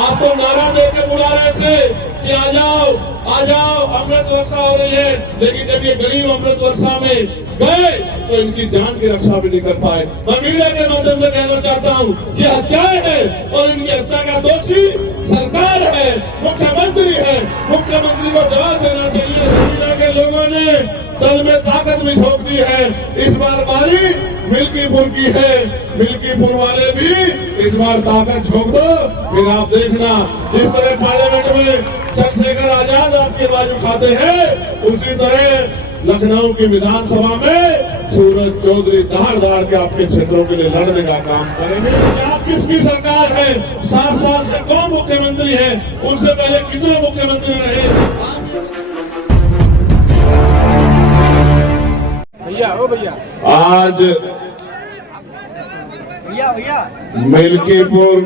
आप तो नारा दे के बुला रहे थे कि आ जाओ अमृत वर्षा हो रही है, लेकिन जब ये गरीब अमृत वर्षा में गए तो इनकी जान की रक्षा भी नहीं कर पाए। मैं मीडिया के माध्यम से कहना चाहता हूँ, ये हत्याएं हैं और इनकी हत्या का दोषी सरकार है, मुख्यमंत्री है। मुख्यमंत्री को जवाब देना चाहिए। मीडिया के लोगों ने दल में ताकत भी झोंक दी है। इस बार बारी मिल्कीपुर की है, मिल्कीपुर वाले भी इस बार ताकत झोंक दो, फिर आप देखना जिस तरह पार्लियामेंट में चंद्रशेखर आजाद आपकी आवाज उठाते हैं, उसी तरह लखनऊ की विधानसभा में सूरज चौधरी दहाड़ के आपके क्षेत्रों के लिए लड़ने का काम करेंगे। क्या किसकी सरकार है? 7 साल से कौन मुख्यमंत्री है? उनसे पहले कितने मुख्यमंत्री रहे? भैया आज मिल्कीपुर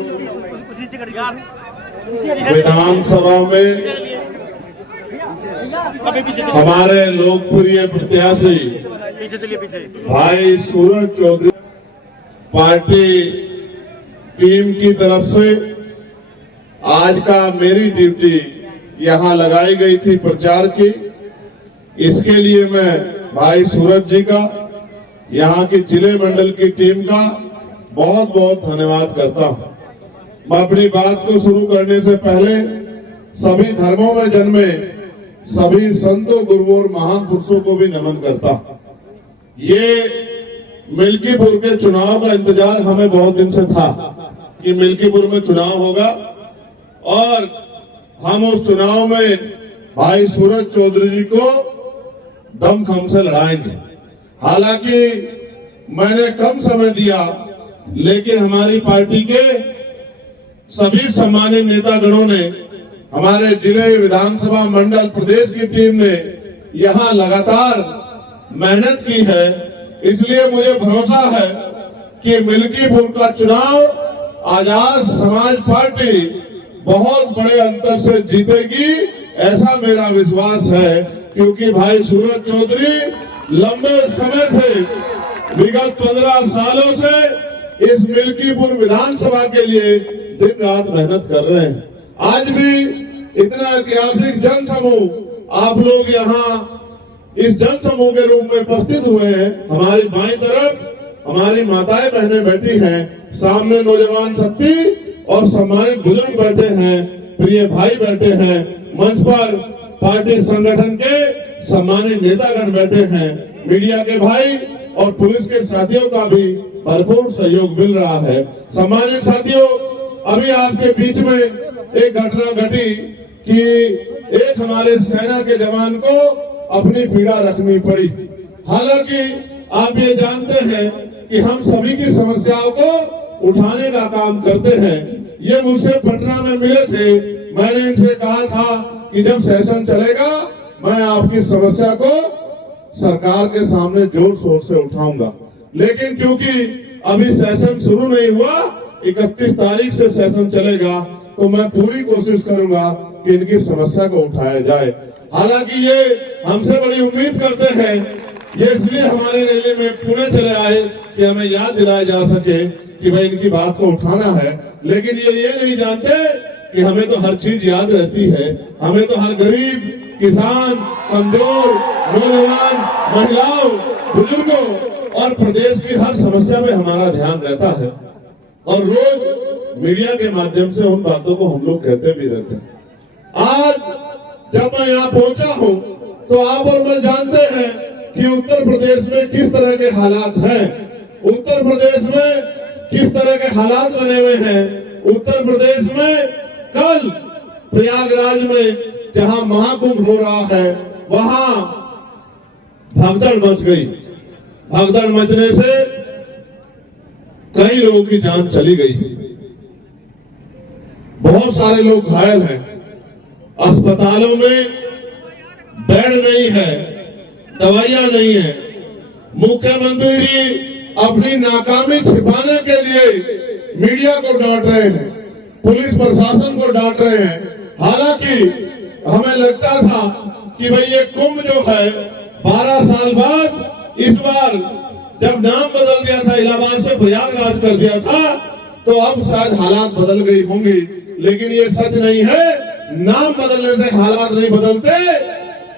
विधानसभा में हमारे लोकप्रिय प्रत्याशी भाई सूरज चौधरी पार्टी टीम की तरफ से आज का मेरी ड्यूटी यहां लगाई गई थी प्रचार की। इसके लिए मैं भाई सूरज जी का, यहां की जिले मंडल की टीम का बहुत बहुत धन्यवाद करता हूं। मैं अपनी बात को शुरू करने से पहले सभी धर्मों में जन्मे सभी संतों, गुरुओं और महान पुरुषों को भी नमन करता हूं। ये मिल्कीपुर के चुनाव का इंतजार हमें बहुत दिन से था कि मिल्कीपुर में चुनाव होगा और हम उस चुनाव में भाई सूरज चौधरी जी को दमखम से लड़ाएंगे। हालांकि मैंने कम समय दिया, लेकिन हमारी पार्टी के सभी सम्मानित नेतागणों ने, हमारे जिले विधानसभा मंडल प्रदेश की टीम ने यहां लगातार मेहनत की है। इसलिए मुझे भरोसा है कि मिल्कीपुर का चुनाव आजाद समाज पार्टी बहुत बड़े अंतर से जीतेगी, ऐसा मेरा विश्वास है। क्योंकि भाई सूरज चौधरी लंबे समय से, विगत 15 सालों से इस मिल्कीपुर विधानसभा के लिए दिन रात मेहनत कर रहे हैं। आज भी इतना ऐतिहासिक जनसमूह आप लोग यहाँ इस जनसमूह के रूप में उपस्थित हुए हैं। हमारी बाईं तरफ हमारी माताएं बहनें बैठी हैं, सामने नौजवान शक्ति और सम्मानित बुजुर्ग बैठे हैं, प्रिय भाई बैठे हैं, मंच पर पार्टी संगठन के सम्मानित नेतागण बैठे हैं, मीडिया के भाई और पुलिस के साथियों का भी भरपूर सहयोग मिल रहा है। सम्मानित साथियों, अभी आपके बीच में एक घटना घटी कि एक हमारे सेना के जवान को अपनी पीड़ा रखनी पड़ी। हालांकि आप ये जानते हैं कि हम सभी की समस्याओं को उठाने का काम करते हैं। ये मुझसे पटना में मिले थे, मैंने इनसे कहा था कि जब सेशन चलेगा मैं आपकी समस्या को सरकार के सामने जोर शोर से उठाऊंगा। लेकिन क्योंकि अभी सेशन शुरू नहीं हुआ, 31 तारीख से सेशन चलेगा, तो मैं पूरी कोशिश करूंगा कि इनकी समस्या को उठाया जाए। हालांकि ये हमसे बड़ी उम्मीद करते हैं, ये इसलिए हमारी रैली में पुणे चले आए कि हमें याद दिलाया जा सके कि भाई इनकी बात को उठाना है। लेकिन ये नहीं जानते कि हमें तो हर चीज याद रहती है, हमें तो हर गरीब, किसान, कमजोर, नौजवान, महिलाओं, बुजुर्गों और प्रदेश की हर समस्या में हमारा ध्यान रहता है और रोज मीडिया के माध्यम से उन बातों को हम लोग कहते भी रहते हैं। आज जब मैं यहाँ पहुंचा हूँ तो आप और मैं जानते हैं कि उत्तर प्रदेश में किस तरह के हालात हैं, उत्तर प्रदेश में किस तरह के हालात बने हुए हैं। उत्तर प्रदेश में कल प्रयागराज में जहां महाकुंभ हो रहा है, वहां भगदड़ मच गई। भगदड़ मचने से कई लोगों की जान चली गई, बहुत सारे लोग घायल हैं, अस्पतालों में बेड नहीं है, दवाइयां नहीं है। मुख्यमंत्री जी अपनी नाकामी छिपाने के लिए मीडिया को डांट रहे हैं, पुलिस प्रशासन को डांट रहे हैं। हालांकि हमें लगता था कि भाई ये कुंभ जो है 12 साल बाद, इस बार जब नाम बदल दिया था, इलाहाबाद से प्रयागराज कर दिया था, तो अब शायद हालात बदल गई होंगी। लेकिन ये सच नहीं है। नाम बदलने से हालात नहीं बदलते,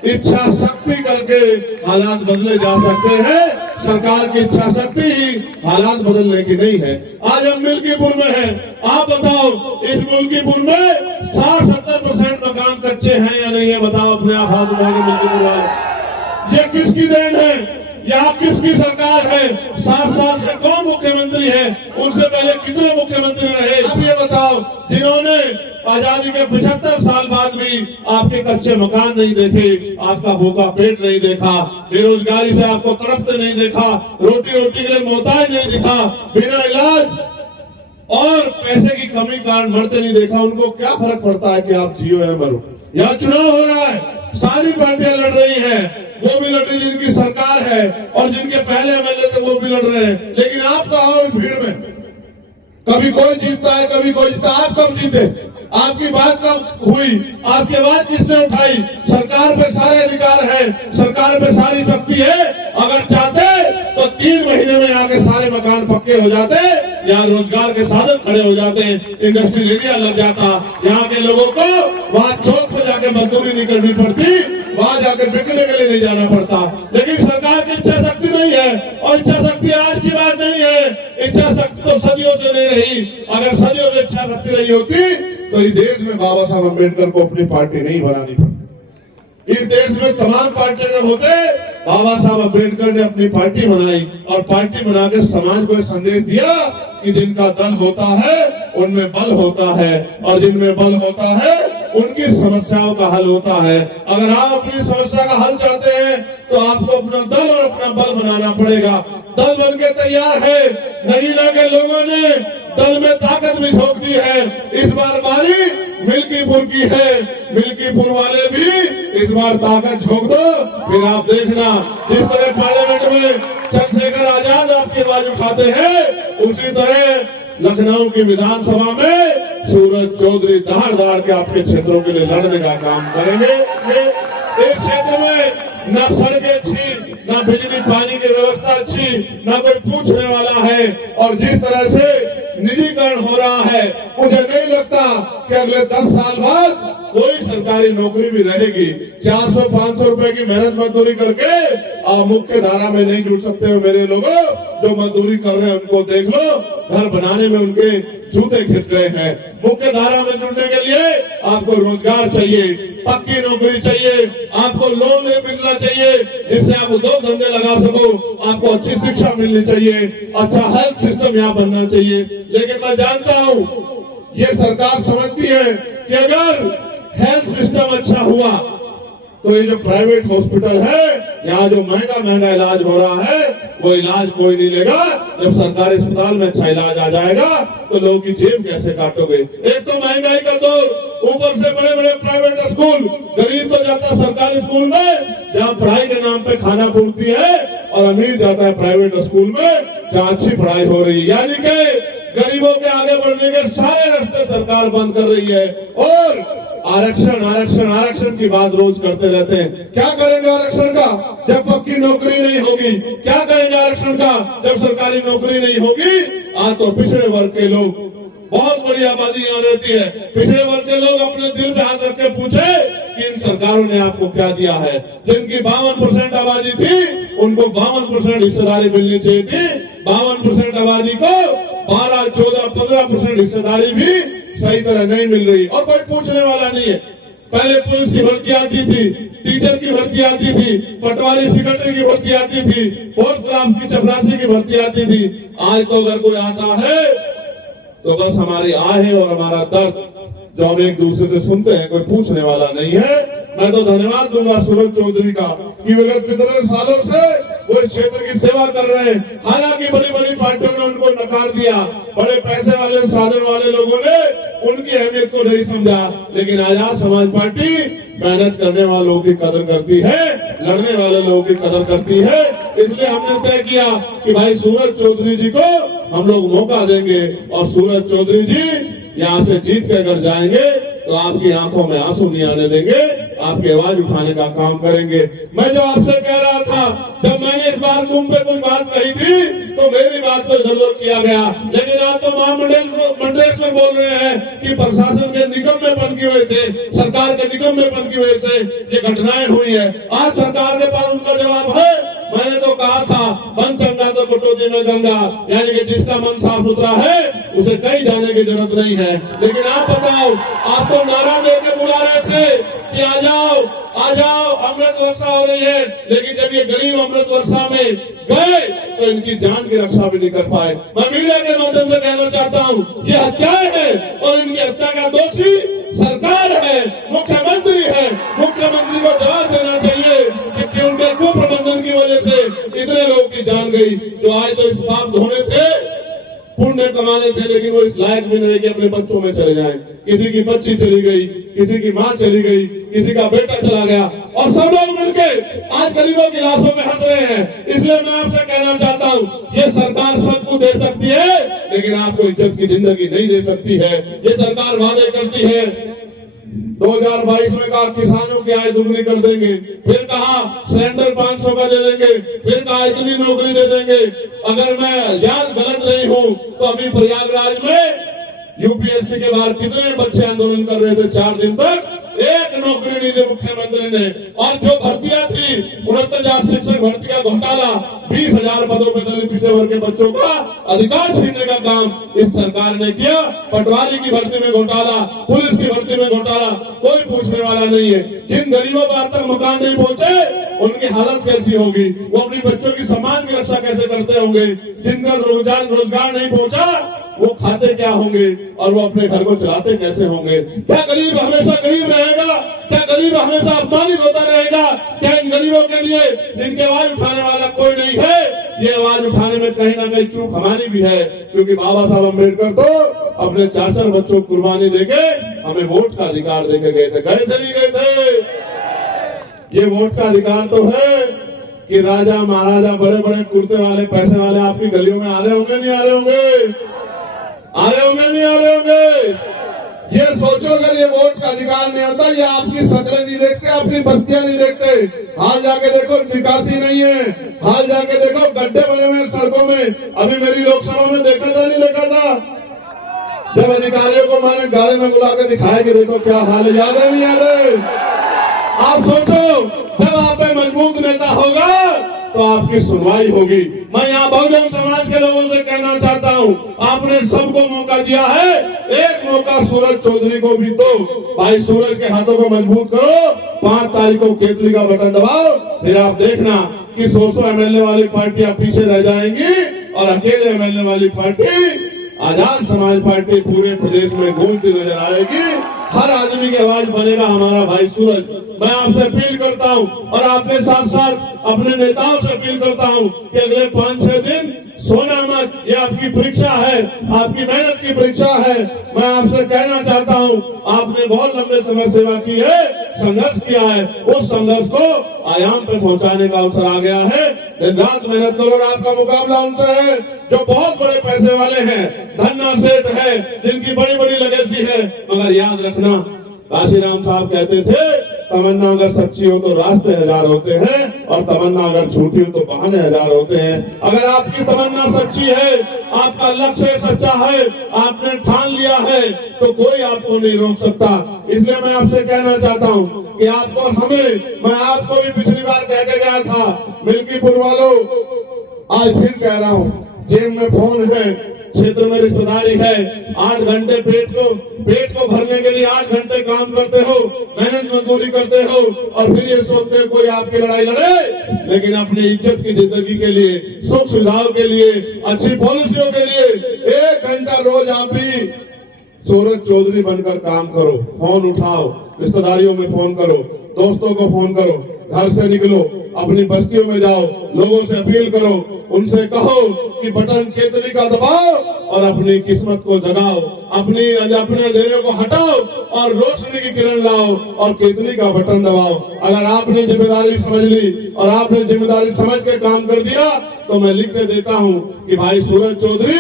इच्छा शक्ति करके हालात बदले जा सकते हैं। सरकार की इच्छा शक्ति ही हालात बदलने की नहीं है। आज हम मिल्कीपुर में हैं, आप बताओ इस मिल्कीपुर में 60-70% मकान कच्चे हैं या नहीं है? बताओ अपने आप हाथ उठा के मिल्कीपुर वाले। ये किसकी देन है? यहाँ किसकी सरकार है? 7 साल से कौन मुख्यमंत्री है? उनसे पहले कितने मुख्यमंत्री रहे? आप ये बताओ, जिन्होंने आजादी के 75 साल बाद भी आपके कच्चे मकान नहीं देखे, आपका भूखा पेट नहीं देखा, बेरोजगारी से आपको तड़पते नहीं देखा, रोटी रोटी के लिए मोहताज नहीं दिखा, बिना इलाज और पैसे की कमी कारण मरते नहीं देखा, उनको क्या फर्क पड़ता है कि आप जियो या मरो? यहाँ चुनाव हो रहा है, सारी पार्टियां लड़ रही हैं, वो भी लड़ रही जिनकी सरकार है और जिनके पहले एमएलए थे वो भी लड़ रहे हैं, लेकिन आप कहाँ हो इस भीड़ में? कभी कोई जीतता है, कभी कोई जीतता। आप कब जीते? आपकी बात कब हुई? आपकी आवाज किसने उठाई? सरकार पे सारे अधिकार है, सरकार पे सारी शक्ति है। अगर चाहते तो 3 महीने में यहाँ के सारे मकान पक्के हो जाते, यहाँ रोजगार के साधन खड़े हो जाते, इंडस्ट्रियल एरिया लग जाता, यहाँ के लोगों को वहाँ चौक पे जाके मजदूरी नहीं करनी पड़ती, वहां जाकर बिकने के लिए नहीं जाना पड़ता। लेकिन सरकार की इच्छा शक्ति नहीं है, और इच्छा शक्ति आज की बात नहीं है, इच्छा शक्ति तो सदियों से नहीं रही। अगर सदियों से इच्छा शक्ति रही होती तो इस देश में बाबा साहब अम्बेडकर को अपनी पार्टी नहीं बनानी पड़ती। इस देश में तमाम पार्टियां जब होते, बाबा साहब अम्बेडकर ने अपनी पार्टी बनाई और पार्टी बना के समाज को संदेश दिया कि जिनका दल होता है उनमें बल होता है, और जिनमें बल होता है उनकी समस्याओं का हल होता है। अगर आप अपनी समस्या का हल चाहते हैं तो आपको अपना दल और अपना बल बनाना पड़ेगा। दल बन के तैयार है, नगीना के लोगों ने दल में ताकत भी झोंक दी है। इस बार बारी मिल्कीपुर की है, मिल्कीपुर वाले भी इस बार ताकत झोंक दो, फिर आप देखना जिस तरह पार्लियामेंट में चंद्रशेखर आजाद आपकी आवाज उठाते हैं, उसी तरह लखनऊ की विधानसभा में सूरज चौधरी दहाड़ दहाड़ के आपके क्षेत्रों के लिए लड़ने का काम करेंगे। इस क्षेत्र में न सड़कें अच्छी, न बिजली पानी की व्यवस्था अच्छी, न कोई पूछने वाला है, और जिस तरह से निजीकरण हो रहा है, मुझे नहीं लगता कि अगले 10 साल बाद कोई सरकारी नौकरी भी रहेगी। 400-500 रुपए की मेहनत मजदूरी करके आप मुख्य धारा में नहीं जुड़ सकते हो। मेरे लोगों जो मजदूरी कर रहे हैं उनको देख लो, घर बनाने में उनके जूते घिस गए हैं। मुख्य धारा में जुड़ने के लिए आपको रोजगार चाहिए, पक्की नौकरी चाहिए, आपको लोन मिलना चाहिए जिससे आप उद्योग धंधे लगा सको, आपको अच्छी शिक्षा मिलनी चाहिए, अच्छा हेल्थ सिस्टम यहाँ बनना चाहिए। लेकिन मैं जानता हूँ ये सरकार समझती है कि अगर हेल्थ सिस्टम अच्छा हुआ तो ये जो प्राइवेट हॉस्पिटल है, यहाँ जो महंगा इलाज हो रहा है, वो इलाज कोई नहीं लेगा। जब सरकारी अस्पताल में अच्छा इलाज आ जाएगा तो लोगों की जेब कैसे काटोगे? एक तो महंगाई का दौर, ऊपर से बड़े बड़े प्राइवेट स्कूल, गरीब तो जाता सरकारी स्कूल में जहाँ पढ़ाई के नाम पे खाना पूर्ति है, और अमीर जाता है प्राइवेट स्कूल में जहाँ अच्छी पढ़ाई हो रही है। यानी कि गरीबों के आगे बढ़ने के सारे रास्ते सरकार बंद कर रही है, और आरक्षण आरक्षण आरक्षण की बात रोज करते रहते हैं। क्या करेंगे आरक्षण का जब पक्की नौकरी नहीं होगी? क्या करेंगे आरक्षण का जब सरकारी नौकरी नहीं होगी? आज तो पिछड़े वर्ग के लोग, बहुत बड़ी आबादी यहाँ रहती है, पिछड़े वर्ग के लोग अपने दिल पे हाथ रख के पूछे कि इन सरकारों ने आपको क्या दिया है? जिनकी 52% आबादी थी उनको 52% हिस्सेदारी मिलनी चाहिए थी, 52% आबादी को 12, 14, 15% हिस्सेदारी भी सही तरह नहीं मिल रही, और कोई पूछने वाला नहीं है। पहले पुलिस की भर्ती आती थी, टीचर की भर्ती आती थी, पटवारी सेक्रेटरी की भर्ती आती थी, फोर्थ क्लास की चपरासी की भर्ती आती थी। आज तो अगर कोई आता है तो बस हमारी आहे और हमारा दर्द जो हम एक दूसरे से सुनते हैं, कोई पूछने वाला नहीं है। मैं तो धन्यवाद दूंगा सूरज चौधरी का कि विगत कितने सालों से वो इस क्षेत्र की सेवा कर रहे हैं। हालांकि बड़ी बड़ी पार्टियों ने उनको नकार दिया, बड़े पैसे वाले साधन वाले लोगों ने उनकी अहमियत को नहीं समझा, लेकिन आजाद समाज पार्टी मेहनत करने वाले लोगों की कदर करती है, लड़ने वाले लोगों की कदर करती है। इसलिए हमने तय किया कि भाई सूरज चौधरी जी को हम लोग मौका देंगे, और सूरज चौधरी जी यहाँ से जीत के अगर जाएंगे तो आपकी आंखों में आंसू नहीं आने देंगे, आपकी आवाज उठाने का काम करेंगे। मैं जो आपसे कह रहा था, जब मैंने इस बार कुंभ पे कुछ बात कही थी तो मेरी बात पर जरूर किया गया, लेकिन आप तो महामंडलेश्वर बोल रहे हैं कि प्रशासन के निकम्मेपन की वजह से, सरकार के निकम्मेपन की वजह से ये घटनाएं हुई है। आज सरकार के पास उनका जवाब है। मैंने तो कहा था, मन चंगा तो कटोती में गंगा, यानी कि जिसका मन साफ सुथरा है उसे कहीं जाने की जरूरत नहीं है। लेकिन आप बताओ, आप तो नारा देके बुला रहे थे कि आ जाओ आ जाओ, अमृत वर्षा हो रही है, लेकिन जब ये गरीब अमृत वर्षा में गए तो इनकी जान की रक्षा भी नहीं कर पाए। मैं मीडिया के माध्यम से कहना चाहता हूँ, ये हत्याएं हैं और इनकी हत्या का दोषी सरकार है, मुख्यमंत्री है। मुख्यमंत्री को जवाब देना चाहिए कि उनके कुप्रबंधन की वजह से इतने लोग की जान गई, जो आज तो इस पाप धोने थे, पुण्य कमाने थे, लेकिन वो इस लायक भी नहीं कि अपने बच्चों में चले जाएं। किसी की बच्ची चली गई, किसी की माँ चली गई, किसी का बेटा चला गया, और सब लोग मिलके आज गरीबों की लाशों में हंस रहे हैं। इसलिए मैं आपसे कहना चाहता हूँ, ये सरकार सबको दे सकती है, लेकिन आपको इज्जत की जिंदगी नहीं दे सकती है। ये सरकार वादे करती है, 2022 में कहा किसानों की आय दुगनी कर देंगे, फिर कहा सिलेंडर 500 का दे देंगे, फिर कहा इतनी नौकरी दे देंगे। अगर मैं याद गलत नहीं हूं तो अभी प्रयागराज में यूपीएससी के बाहर कितने बच्चे आंदोलन कर रहे थे, 4 दिन तक एक नौकरी नहीं दी मुख्यमंत्री ने। और जो भर्तियां थी, 69,000 शिक्षक भर्ती का घोटाला, 20,000 पदों पर दलित पिछड़े वर्ग के बच्चों का अधिकार छीनने का काम इस सरकार ने किया। पटवारी की भर्ती में घोटाला, पुलिस की भर्ती में घोटाला, कोई पूछने वाला नहीं है। जिन गरीबों को आज तक मकान नहीं पहुंचे, उनकी हालत कैसी होगी, वो अपनी बच्चों की सम्मान की रक्षा कैसे करते होंगे। जिनका रोजगार नहीं पहुंचा, वो खाते क्या होंगे और वो अपने घर को चलाते कैसे होंगे। क्या गरीब हमेशा गरीब रहेगा? क्या गरीब हमेशा अपमानित होता रहेगा? क्या इन गरीबों के लिए इनकी आवाज उठाने वाला कोई नहीं है? ये आवाज उठाने में कहीं ना कहीं चूक हमारी भी है, क्योंकि बाबा साहब अम्बेडकर तो अपने 4 बच्चों को कुर्बानी देके हमें वोट का अधिकार देके गए थे, चली गए थे। ये वोट का अधिकार तो है कि राजा महाराजा बड़े बड़े कुर्ते वाले पैसे वाले आपकी गलियों में आ रहे होंगे, नहीं आ रहे होंगे? आ रहे होंगे, नहीं आ रहे होंगे? ये सोचो, अगर ये वोट का अधिकार नहीं होता, ये आपकी शक्लें नहीं देखते, आपकी बस्तियां नहीं देखते। हाल जाके देखो, निकासी नहीं है। हाल जाके देखो, गड्ढे बने हुए हैं सड़कों में। अभी मेरी लोकसभा में देखा था, नहीं देखा था? जब अधिकारियों को मैंने गाड़ी में बुला के दिखाया कि देखो क्या हाल है, याद है नहीं याद है? आप सोचो, जब आप में मजबूत नेता होगा तो आपकी सुनवाई होगी। मैं यहाँ बहुजन समाज के लोगों से कहना चाहता हूँ, आपने सबको मौका दिया है, एक मौका सूरज चौधरी को भी दो। भाई सूरज के हाथों को मजबूत करो, 5 तारीख को केतली का बटन दबाओ, फिर आप देखना कि 100 एमएलए वाली पार्टियां पीछे रह जाएंगी और अकेले एमएलए वाली पार्टी आजाद समाज पार्टी पूरे प्रदेश में गूंजती नजर आएगी। हर आदमी की आवाज बनेगा हमारा भाई सूरज। मैं आपसे अपील करता हूं और आपके साथ साथ अपने नेताओं से अपील करता हूं कि अगले 5-6 दिन सोना मत, ये आपकी परीक्षा है, आपकी मेहनत की परीक्षा है। मैं आपसे कहना चाहता हूं, आपने बहुत लंबे समय सेवा की है, संघर्ष किया है, उस संघर्ष को आयाम पे पहुंचाने का अवसर आ गया है। दिन रात मेहनत करो, रात का मुकाबला उनसे है जो बहुत बड़े पैसे वाले हैं, धन्ना सेठ है, जिनकी बड़ी बड़ी लेगेसी है। मगर याद रखना, काशीराम साहब कहते थे, तमन्ना अगर सच्ची हो तो रास्ते 1000 होते हैं, और तमन्ना अगर झूठी हो तो बहाने 1000 होते हैं। अगर आपकी तमन्ना सच्ची है, आपका लक्ष्य सच्चा है, आपने ठान लिया है, तो कोई आपको नहीं रोक सकता। इसलिए मैं आपसे कहना चाहता हूँ कि आपको मैं आपको भी पिछली बार कह के गया था, मिल्कीपुर वालों, आज फिर कह रहा हूँ, जेब में फोन है, क्षेत्र में रिश्तेदारी है, 8 घंटे पेट को भरने के लिए 8 घंटे काम करते हो, मेहनत मजदूरी करते हो, और फिर ये सोचते हो कोई आपकी लड़ाई लड़े। लेकिन अपनी इज्जत की जिंदगी के लिए, सुख सुविधाओं के लिए, अच्छी पॉलिसियों के लिए 1 घंटा रोज आप भी सूरज चौधरी बनकर काम करो। फोन उठाओ, रिश्तेदारियों में फोन करो, दोस्तों को फोन करो, घर से निकलो, अपनी बस्तियों में जाओ, लोगों से अपील करो, उनसे कहो कि बटन केतली का दबाओ और अपनी किस्मत को जगाओ, अपने अंधेरे को हटाओ और रोशनी की किरण लाओ और केतली का बटन दबाओ। अगर आपने जिम्मेदारी समझ ली और आपने जिम्मेदारी समझ के काम कर दिया, तो मैं लिख के देता हूँ कि भाई सूरज चौधरी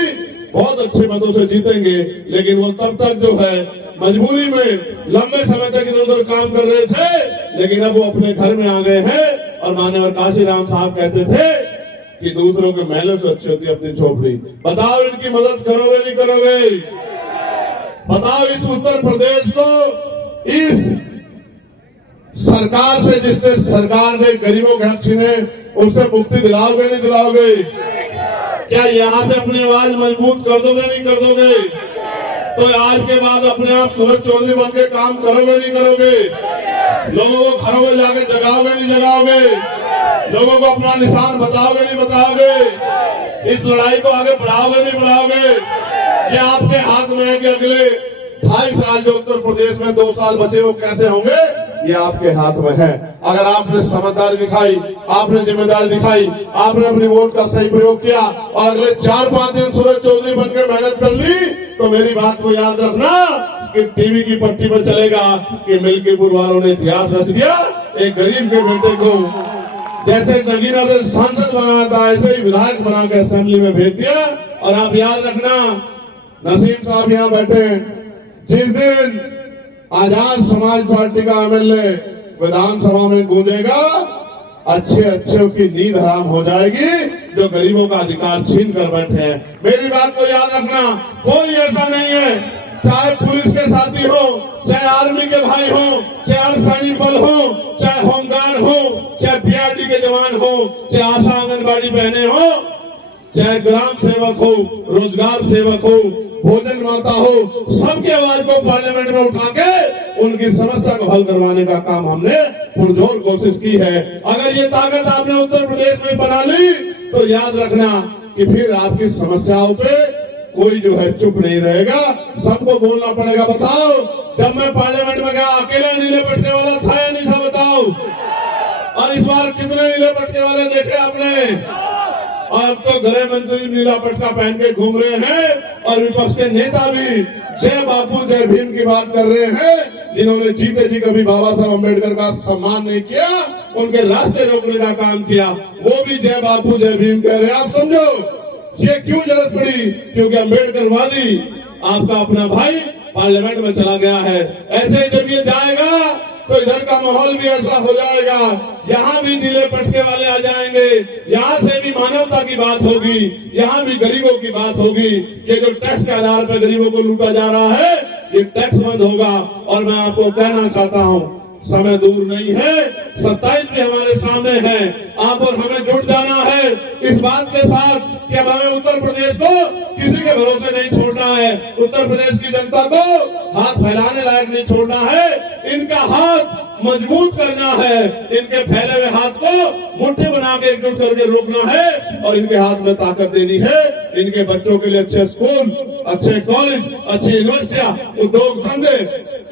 बहुत अच्छे मतों से जीतेंगे, लेकिन वो तब तक जो है मजबूरी में लंबे समय तक इधर उधर काम कर रहे थे, लेकिन अब वो अपने घर में आ गए हैं। और मान्यवर काशीराम साहब कहते थे कि दूसरों के महलों से अच्छी होती है अपनी झोपड़ी। बताओ इनकी मदद करोगे नहीं करोगे? बताओ इस उत्तर प्रदेश को इस सरकार से, जिसने सरकार ने गरीबों के हक छीने, उससे मुक्ति दिलाओगे नहीं दिलाओगे? क्या यहां से अपनी आवाज मजबूत कर दोगे नहीं कर दोगे? तो आज के बाद अपने आप सूरज चौधरी बन के काम करोगे नहीं करोगे? लोगों को घरों में जाके जगाओगे नहीं जगाओगे? लोगों को अपना निशान बताओगे नहीं बताओगे? इस लड़ाई को आगे बढ़ाओगे नहीं बढ़ाओगे? ये आपके हाथ में है कि अगले 2.5 साल जो उत्तर प्रदेश में 2 साल बचे वो कैसे होंगे, ये आपके हाथ में है। अगर आपने समझदारी दिखाई, आपने जिम्मेदारी दिखाई, आपने अपनी वोट का सही प्रयोग किया और अगले 4-5 दिन सूरज चौधरी बनकर मेहनत कर ली, तो मेरी बात को याद रखना कि टीवी की पट्टी पर चलेगा कि मिल्कीपुर वालों ने इतिहास रच दिया। एक गरीब के बेटे को जैसे नगीना ने सांसद बनाया था, ऐसे ही विधायक बनाकर असेंबली में भेज दिया। और आप याद रखना, नसीम साहब यहाँ बैठे हैं, जिस दिन आजाद समाज पार्टी का एमएलए विधानसभा में गूंजेगा, अच्छे अच्छे की नींद हराम हो जाएगी जो गरीबों का अधिकार छीन कर बैठे हैं। मेरी बात को याद रखना, कोई ऐसा नहीं है, चाहे पुलिस के साथी हो, चाहे आर्मी के भाई हो, चाहे अर्धसैनिक बल हो, चाहे होमगार्ड हो, चाहे पीआरडी के जवान हो, चाहे आशा आंगनबाड़ी बहने हो, चाहे ग्राम सेवक हो, रोजगार सेवक हो, भोजन माता हो, सबकी आवाज को पार्लियामेंट में उठा के उनकी समस्या को हल करवाने का काम हमने पुरजोर कोशिश की है। अगर ये ताकत आपने उत्तर प्रदेश में बना ली तो याद रखना कि फिर आपकी समस्याओं पे कोई जो है चुप नहीं रहेगा, सबको बोलना पड़ेगा। बताओ, जब मैं पार्लियामेंट में गया अकेला नीले पटके वाला था या नहीं था? बताओ। और इस बार कितने नीले पटके वाले देखे आपने? और अब तो गृह मंत्री नीला पटका पहन के घूम रहे हैं और विपक्ष के नेता भी जय बापू जय भीम की बात कर रहे हैं। जिन्होंने जीते जी कभी बाबा साहब अम्बेडकर का सम्मान नहीं किया, उनके रास्ते रोकने का काम किया, वो भी जय बापू जय भीम कह रहे हैं। आप समझो ये क्यों जरूरत पड़ी? क्योंकि अम्बेडकरवादी आपका अपना भाई पार्लियामेंट में चला गया है। ऐसे ही जब ये जाएगा तो इधर का माहौल भी ऐसा हो जाएगा, यहाँ भी नीले पटके वाले आ जाएंगे, यहाँ से भी मानवता की बात होगी, यहाँ भी गरीबों की बात होगी। ये जो टैक्स के आधार पर गरीबों को लूटा जा रहा है, ये टैक्स बंद होगा। और मैं आपको कहना चाहता हूँ, समय दूर नहीं है, 27 भी हमारे सामने है। आप और हमें जुट जाना है इस बात के साथ कि अब हमें उत्तर प्रदेश को किसी के भरोसे नहीं छोड़ना है। उत्तर प्रदेश की जनता को हाथ फैलाने लायक नहीं छोड़ना है, इनका हाथ मजबूत करना है, इनके फैले हुए हाथ को मुट्ठी बना के एकजुट करके रोकना है और इनके हाथ में ताकत देनी है। इनके बच्चों के लिए अच्छे स्कूल, अच्छे कॉलेज, अच्छी यूनिवर्सिटियां, उद्योग धंधे,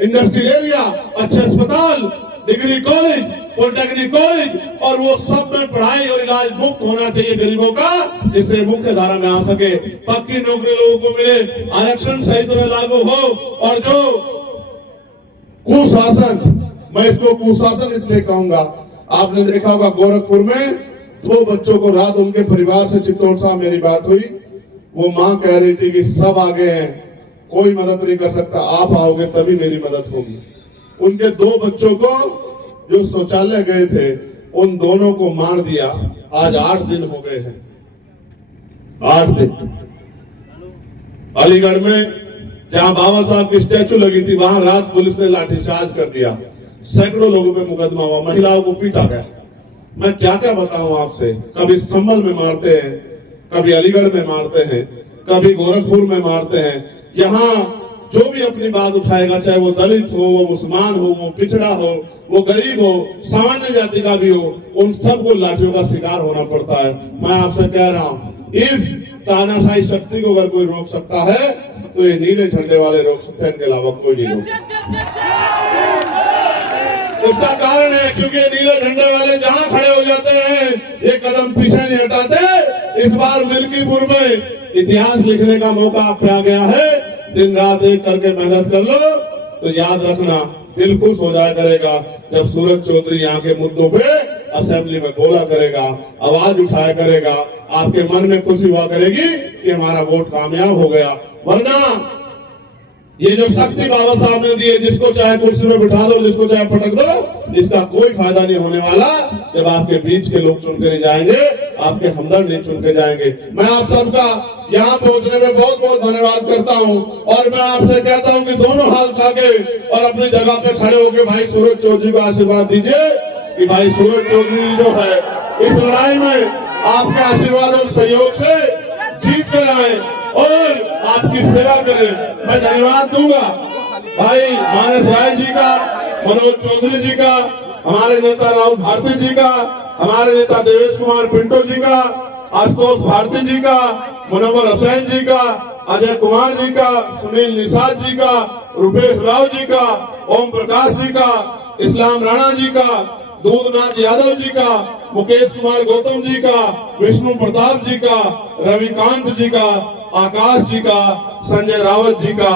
इंडस्ट्रियल एरिया, अच्छे अस्पताल, डिग्री कॉलेज, पॉलिटेक्निक कॉलेज, और वो सब में पढ़ाई और इलाज मुफ्त होना चाहिए गरीबों का, जिससे मुख्य धारा में आ सके, पक्की नौकरी लोगों को मिले, आरक्षण सही तरह लागू हो। और जो कुशासन, मैं इसको कुशासन इसलिए कहूंगा, आपने देखा होगा गोरखपुर में 2 बच्चों को रात उनके परिवार से चित्तौड़ साहब मेरी बात हुई, वो मां कह रही थी कि सब आगे हैं, कोई मदद नहीं कर सकता, आप आओगे तभी मेरी मदद होगी। उनके 2 बच्चों को जो शौचालय गए थे, उन दोनों को मार दिया। आज 8 दिन हो गए हैं, 8 दिन। अलीगढ़ में जहां बाबा साहब की स्टैचू लगी थी, वहां रात पुलिस ने लाठीचार्ज कर दिया, सैकड़ों लोगों पे मुकदमा हुआ, महिलाओं को पीटा गया। मैं क्या क्या बताऊं आपसे, कभी संभल में मारते हैं, कभी अलीगढ़ में मारते हैं, कभी गोरखपुर में मारते हैं। यहाँ जो भी अपनी बात उठाएगा, चाहे वो दलित हो, वो मुसलमान हो, वो पिछड़ा हो, वो गरीब हो, सामान्य जाति का भी हो, उन सबको लाठियों का शिकार होना पड़ता है। मैं आपसे कह रहा हूं, इस तानाशाही शक्ति को अगर कोई रोक सकता है तो ये नीले झंडे वाले रोक सकते हैं, इनके अलावा कोई नहीं रोक सकता। उसका कारण है क्योंकि नीले झंडे वाले जहां खड़े हो जाते हैं, ये कदम पीछे नहीं हटाते। इस बार मिल्कीपुर में इतिहास लिखने का मौका आप पे आ गया है। दिन रात एक करके मेहनत कर लो तो याद रखना, दिल खुश हो जाया करेगा जब सूरज चौधरी यहाँ के मुद्दों पे असेंबली में बोला करेगा, आवाज उठाया करेगा, आपके मन में खुशी हुआ करेगी कि हमारा वोट कामयाब हो गया। वरना ये जो शक्ति बाबा साहब ने दी है, जिसको चाहे कुर्सी में बिठा दो, जिसको चाहे पटक दो, इसका कोई फायदा नहीं होने वाला जब आपके बीच के लोग चुन के नहीं जाएंगे, आपके हमदर्द नहीं चुन के जाएंगे। मैं आप सबका यहाँ पहुंचने में बहुत बहुत धन्यवाद करता हूँ और मैं आपसे कहता हूँ कि दोनों हाथ उठा के और अपनी जगह पे खड़े होकर भाई सूरज चौधरी को आशीर्वाद दीजिए कि भाई सूरज चौधरी जो है इस लड़ाई में आपके आशीर्वाद और सहयोग से जीत कर आए और आपकी सेवा करें। मैं धन्यवाद दूंगा भाई मानस राय जी का, मनोज चौधरी जी का, हमारे नेता राहुल भारती जी का, हमारे नेता देवेश कुमार पिंटो जी का, आशुतोष भारती जी का, मुनव्वर हुसैन जी का, अजय कुमार जी का, सुनील निषाद जी का, रुपेश राव जी का, ओम प्रकाश जी का, इस्लाम राणा जी का, दूधनाथ यादव जी का, मुकेश कुमार गौतम जी का, विष्णु प्रताप जी का, रविकांत जी का, आकाश जी का, संजय रावत जी का,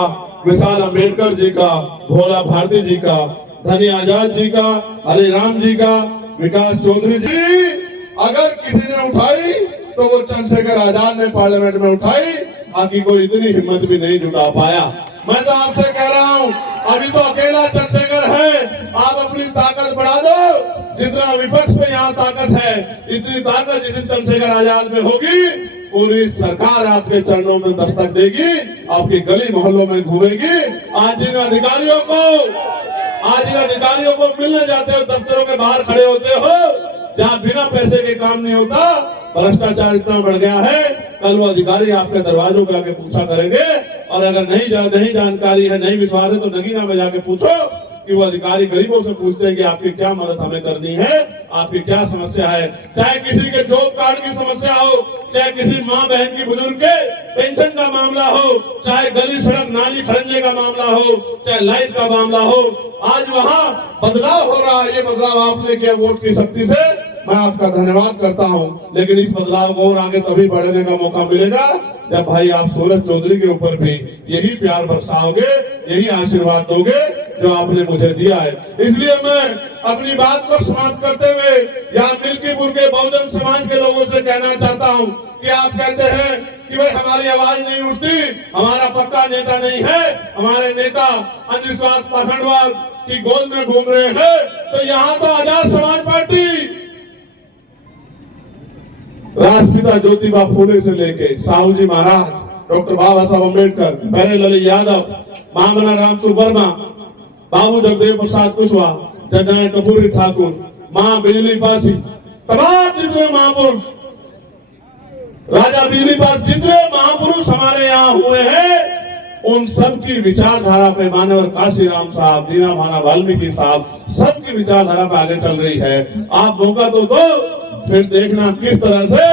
विशाल अम्बेडकर जी का, भोला भारती जी का, धनी आजाद जी का, हरिराम जी का, विकास चौधरी जी। अगर किसी ने उठाई तो वो चंद्रशेखर आजाद ने पार्लियामेंट में उठाई, बाकी कोई इतनी हिम्मत भी नहीं जुटा पाया। मैं तो आपसे कह रहा हूँ अभी तो अकेला चंद्रशेखर है, आप अपनी ताकत बढ़ा दो। जितना विपक्ष पे यहाँ ताकत है, इतनी ताकत जितनी चंद्रशेखर आजाद में होगी, पूरी सरकार आपके चरणों में दस्तक देगी, आपकी गली मोहल्लों में घूमेगी। आज जिन अधिकारियों को मिलने जाते हो, दफ्तरों के बाहर खड़े होते हो, जहाँ बिना पैसे के काम नहीं होता, भ्रष्टाचार इतना बढ़ गया है, कल वो अधिकारी आपके दरवाजों पे आके पूछा करेंगे। और अगर नहीं जानकारी है, नहीं विश्वास है, तो नगीना में जाके पूछो कि वो अधिकारी गरीबों से पूछते हैं कि आपकी क्या मदद हमें करनी है, आपकी क्या समस्या है। चाहे किसी के जॉब कार्ड की समस्या हो, चाहे किसी माँ बहन की बुजुर्ग के पेंशन का मामला हो, चाहे गली सड़क नाली खड़ंजे का मामला हो, चाहे लाइट का मामला हो, आज वहाँ बदलाव हो रहा है। ये बदलाव आपने किया वोट की शक्ति से, मैं आपका धन्यवाद करता हूँ। लेकिन इस बदलाव को और आगे तभी बढ़ने का मौका मिलेगा जब भाई आप सूरज चौधरी के ऊपर भी यही प्यार बरसाओगे, यही आशीर्वाद दोगे जो आपने मुझे दिया है। इसलिए मैं अपनी बात को समाप्त करते हुए यहाँ मिल्कीपुर के बहुजन समाज के लोगों से कहना चाहता हूँ कि आप कहते हैं कि भाई हमारी आवाज नहीं उठती, हमारा पक्का नेता नहीं है, हमारे नेता अंधविश्वास पाखंडवाद की गोद में घूम रहे हैं। तो यहाँ तो आजाद समाज पार्टी राष्ट्रपिता ज्योतिबा फूले से लेके साहू जी महाराज, डॉक्टर बाबा साहब अम्बेडकर, पहले ललित यादव, महामना राम सुवर्मा, बाबू जगदेव प्रसाद कुशवाहा, जननायक कपूरी ठाकुर, मां बिजली पासी, तमाम जितने महापुरुष, राजा बिजली पास, जितने महापुरुष हमारे यहाँ हुए हैं, उन सब की विचारधारा पे मानवर काशीराम साहब, दीना भाना वाल्मीकि साहब, सबकी विचारधारा पे आगे चल रही है। आप मौका तो दो, फिर देखना किस तरह से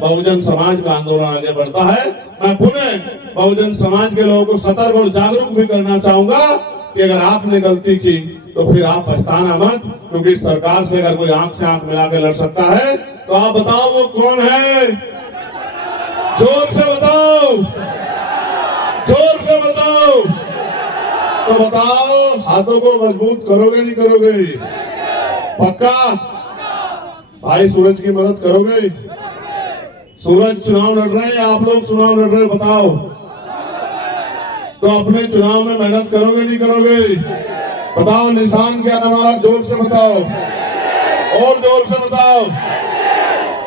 बहुजन समाज का आंदोलन आगे बढ़ता है। मैं पुनः बहुजन समाज के लोगों को सतर्क और जागरूक भी करना चाहूंगा कि अगर आपने गलती की तो फिर आप पछताना मत, क्योंकि सरकार से अगर कोई आंख से आंख मिला के लड़ सकता है तो आप बताओ वो कौन है? जोर से बताओ, जोर से बताओ। तो बताओ, हाथों को मजबूत करोगे नहीं करोगे? पक्का भाई सूरज की मदद करोगे? सूरज चुनाव लड़ रहे हैं, आप लोग चुनाव लड़ रहे हैं, बताओ तो अपने चुनाव में मेहनत करोगे नहीं करोगे? बताओ निशान क्या हमारा? जोर से बताओ, और जोर से बताओ।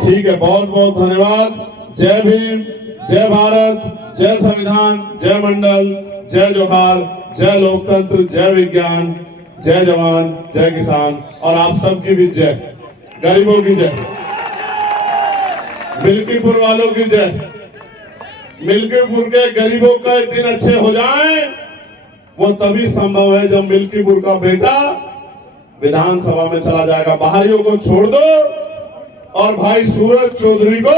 ठीक है, बहुत बहुत धन्यवाद। जय भीम, जय भारत, जय संविधान, जय मंडल, जय जोहार, जय लोकतंत्र, जय विज्ञान, जय जवान, जय किसान, और आप सबकी भी जय, गरीबों की जय, मिल्कीपुर वालों की जय। मिल्कीपुर के गरीबों के दिन अच्छे हो जाएं, वो तभी संभव है जब मिल्कीपुर का बेटा विधानसभा में चला जाएगा। बाहरियों को छोड़ दो और भाई सूरज चौधरी को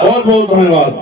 बहुत बहुत धन्यवाद।